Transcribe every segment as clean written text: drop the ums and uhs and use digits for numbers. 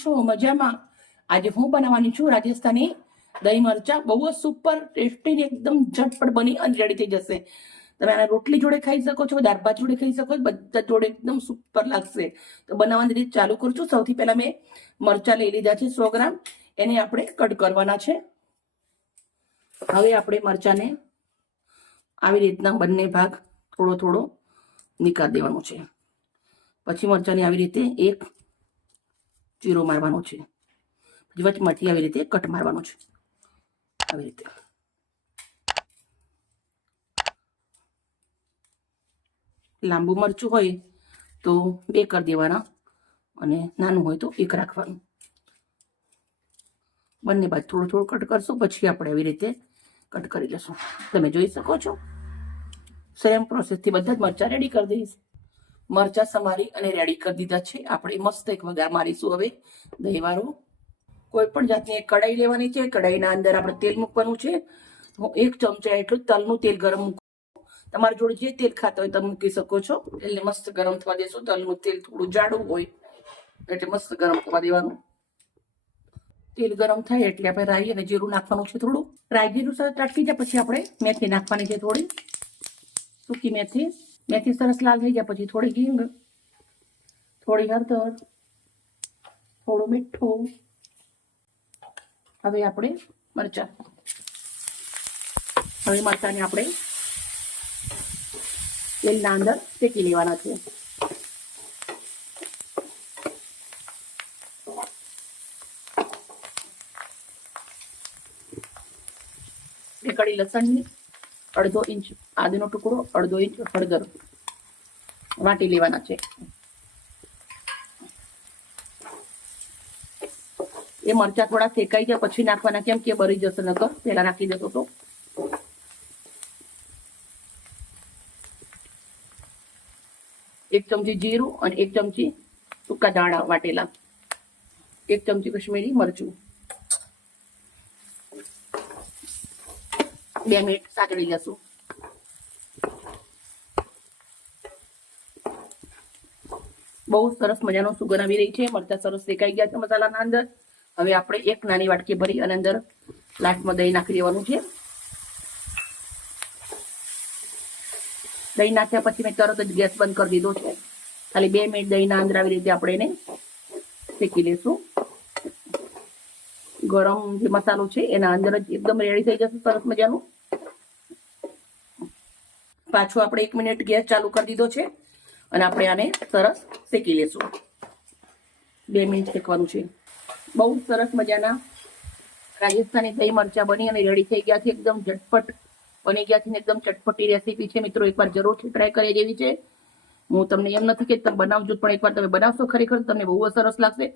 છો મજામાં? આજે હું બનાવવાની છું રાજસ્થાની દહીં મરચા. બહુ જ સુપર ટેસ્ટી, એકદમ ઝટપટ બની અને રેડી થઈ જશે. તમે આને રોટલી જોડે ખાઈ શકો છો, દાળ ભાત જોડે ખાઈ શકો છો, બધા જોડે એકદમ સુપર લાગશે. તો બનાવવાની રીત ચાલુ કરું છું. સૌથી પહેલા મેં મરચા લઈ લીધા છે 100 ગ્રામ. એને આપણે કટ કરવાના છે. હવે આપણે મરચાને આવી રીતના બંને ભાગ થોડો થોડો નીકાળી દેવાનો છે. પછી મરચાને આવી રીતે એક ચીરો મારવાનો છે. પછી વચમાંથી આવી રીતે કટ મારવાનો છે. આવી રીતે લાંબુ મરચું હોય તો 2 કરી દેવાના અને નાનું હોય તો 1 રાખવાનું. બંને બાજુ થોડું થોડું કટ કરશું. પછી આપણે આવી રીતે કટ કરી લઈશું. તમે જોઈ શકો છો સેમ પ્રોસેસથી બધા જ મરચા રેડી કરી દઈશ. મરચા સમારી અને રેડી કરી દીધા છે. આપણે મસ્ત એક વઘાર મારીશું. હવે દહીંવાળું કોઈ પણ જાતની એક કઢાઈ લેવાની છે. કઢાઈના અંદર આપણે તેલ મૂકવાનું છે. હું 1 ચમચા એટલું તલનું તેલ ગરમ મૂકું. તમારી જોડે જે તેલ ખાતા હોય તમે મૂકી શકો છો. એટલે મસ્ત ગરમ થવા દેશું. તલનું તેલ થોડું જાડું હોય એટલે મસ્ત ગરમ થવા દેવાનું. તેલ ગરમ થાય એટલે આપણે રાઈ અને જીરું નાખવાનું છે. થોડું રાઈ જીરું સરસ ત્રાટકી જાય પછી આપણે મેથી નાખવાની છે. થોડી સૂકી મેથી. મેથી સરસ લાલ થઈ જાય પછી થોડી હિંગ, થોડી હળદર, થોડું મીઠું. હવે આપણે મરચાને આપણે તેલના અંદર શેકી લેવાના છે. બે કળી લસણની, 1/2 ઇંચ આદુનો ટુકડો, 1/2 ઇંચ હળદર વાટી લેવાના છે. એ મરચા થોડા શેકાઈ જાય પછી નાખવાના, કેમ કે બળી જશે નકર પહેલા નાખી દેતો તો. એક ચમચી જીરું અને 1 ચમચી સૂકા ધાણા વાટેલા, 1 ચમચી કશ્મીરી મરચું. 2 મિનિટ સાતળી લેશું. બહુ સરસ મજાનો સુગંધ આવી રહી છે. મરચા સરસ શેકાઈ ગયા છે મસાલાના અંદર. હવે આપણે એક નાની વાટકી ભરી અને અંદર લાસ્ટમાં દહીં નાખી દેવાનું છે. દહીં નાખ્યા પછી મેં તરત જ ગેસ બંધ કરી દીધો છે. ખાલી 2 મિનિટ દહીંના અંદર આવી રીતે આપણે એને શેકી લેશું. ગરમ જે મસાલો છે એના અંદર જ એકદમ રેડી થઈ જશે સરસ મજાનું. પાછું આપણે 1 મિનિટ ગેસ ચાલુ કરી દીધો છે અને આપણે આને સરસ શેકી લેશું. 2 મિનિટ શેકવાનું છે. બહુ સરસ મજાના રાજસ્થાની દહીં મરચા બની અને રેડી થઈ ગયા છે. એકદમ ઝટપટ બની ગયા છે. એકદમ ચટપટી રેસીપી છે મિત્રો. એકવાર જરૂરથી ટ્રાય કરી જેવી છે. હું તમને એમ નથી કે તમે બનાવજો, પણ એકવાર તમે બનાવશો ખરેખર તમને બહુ સરસ લાગશે.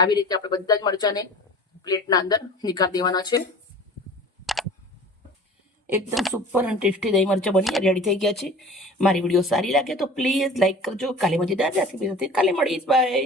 આવી રીતે આપણે બધા જ મરચાને પ્લેટના અંદર નીકાળી દેવાના છે. એકદમ સુપર અને ટેસ્ટી દહીં મરચા બની રેડી થઈ ગયા છે. મારી વિડીયો સારી લાગે તો પ્લીઝ લાઈક કરજો. કાલે મજેદાર રેસીપી સાથે કાલે મળીશ. બાય.